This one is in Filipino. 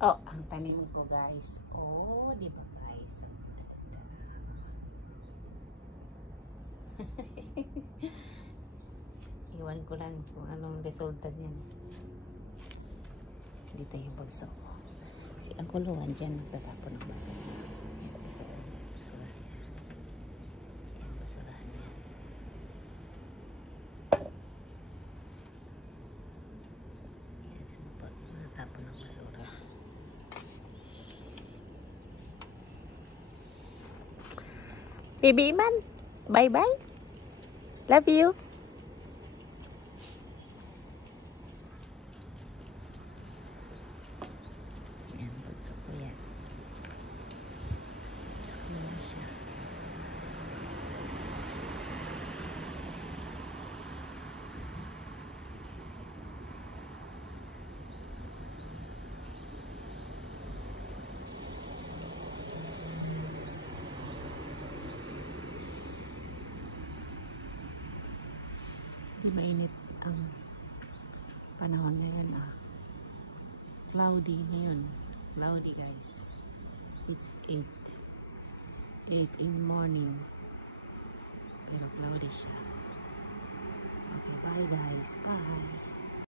Oh, ang tanim ko guys. Oh, di ba guys? Iwan ko lang kung anong resulta niyan. Dito yung bulso ko. Kasi ang kulungan dyan, magtatapon ng basura. Yan, basurahan yan. Yan, magtatapon ng basura. Baby Iman, bye-bye. Love you. Yan, bulso ko yan. Bulso ko na siya. Di mainit ang panahon ngayon Cloudy ngayon. Cloudy guys. It's 8 in the morning. Pero cloudy siya. Okay, bye guys. Bye.